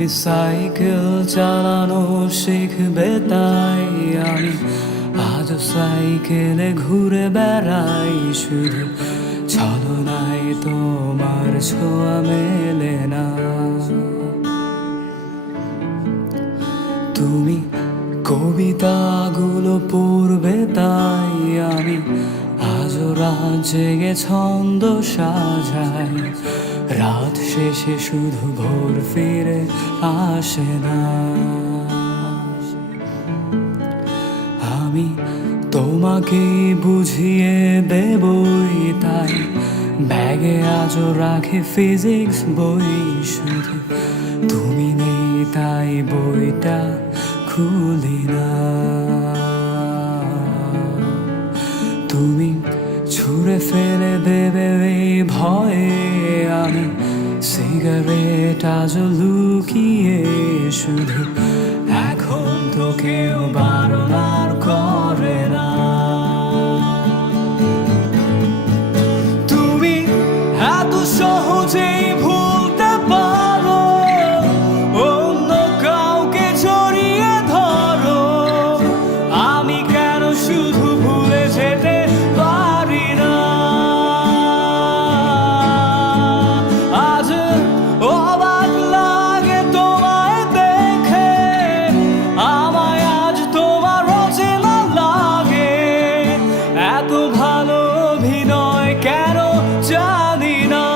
তুমি সাইকেল চালানো শিখবে তাই আমি আজও সাইকেলে ঘুরে বেড়াই। শুধু ছলনায় তোমার ছোঁয়া মেলে না। তুমি কবিতাগুলো পড়বে তাই আমি আজও রাত জেগে ছন্দ সাজাই। রাত শেষে শুধু ভোর ফিরে আসে না। আমি তোমাকে বুঝিয়ে দেবই তাই ব্যাগে আজও রাখি ফিজিক্স বই। শুধু তুমি নেই তাই বইটা খুলি না। তুমি ছুঁড়ে ফেলে দেবে এই ভয়ে আমি সিগারেট আজও লুকিয়ে। শুধু এখন তো কেউ বারণ আর করে না। তুমি এত সহজেই ভুলতে পারো, অন্য কাউকে জড়িয়ে ধরো। আমি কেন শুধু ভুলে যেতে পারি না? আজ অবাক লাগে তোমায় দেখে, আমায় আজ তোমার অচেনা লাগে। এত ভালো অভিনয় কেন জানি না।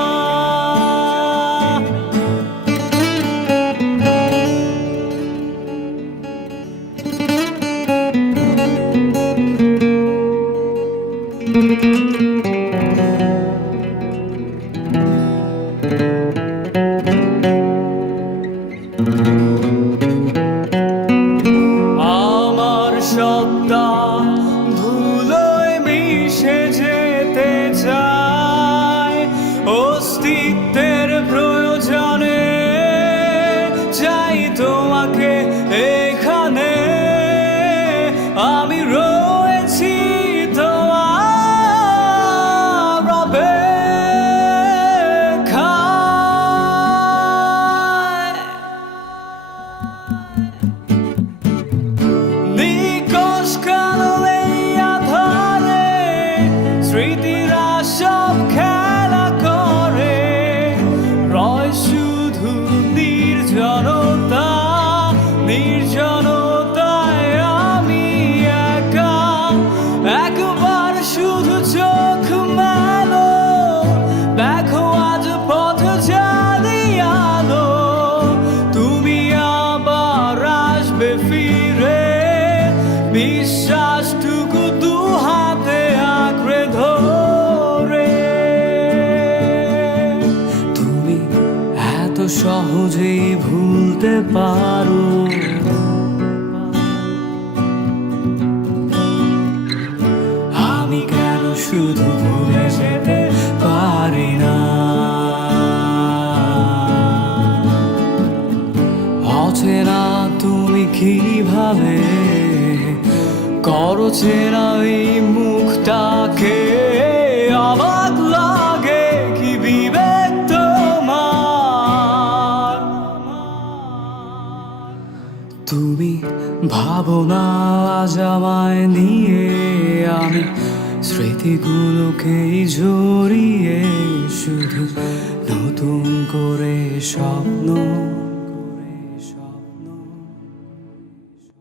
আমার সত্তা ধুলোয় মিশে যেতে চায়, অস্তিত্বের প্রয়োজনে চাই তোমাকে এখানে। আমি রয়েছি তোমার অপেক্ষায়। নিকশ কালো এই আঁধারে স্মৃতিরা সব খেলা করে। রয় শুধু নির্জনতা, নির্জনতায় আমি একা। একবার শুধু চোখ মেলো, দেখো আজ পথ জালিয়ালো। তুমি আবার আসবে ফিরে, বিশ্বাসটুকু দু হাতে আঁকড়ে ধরে। তুমি এত সহজেই ভুলতে পারো, আমি কেন শুধু ভুলে যেতে পারি না? অচেনা তুমি কিভাবে করো চেনা এই মুখটাকে। অবাক লাগে কি বিবেক তোমার। তুমি ভাবো না আজ আমায় নিয়ে, আমি স্মৃতিগুলোকেই জড়িয়ে। শুধু নতুন করে স্বপ্ন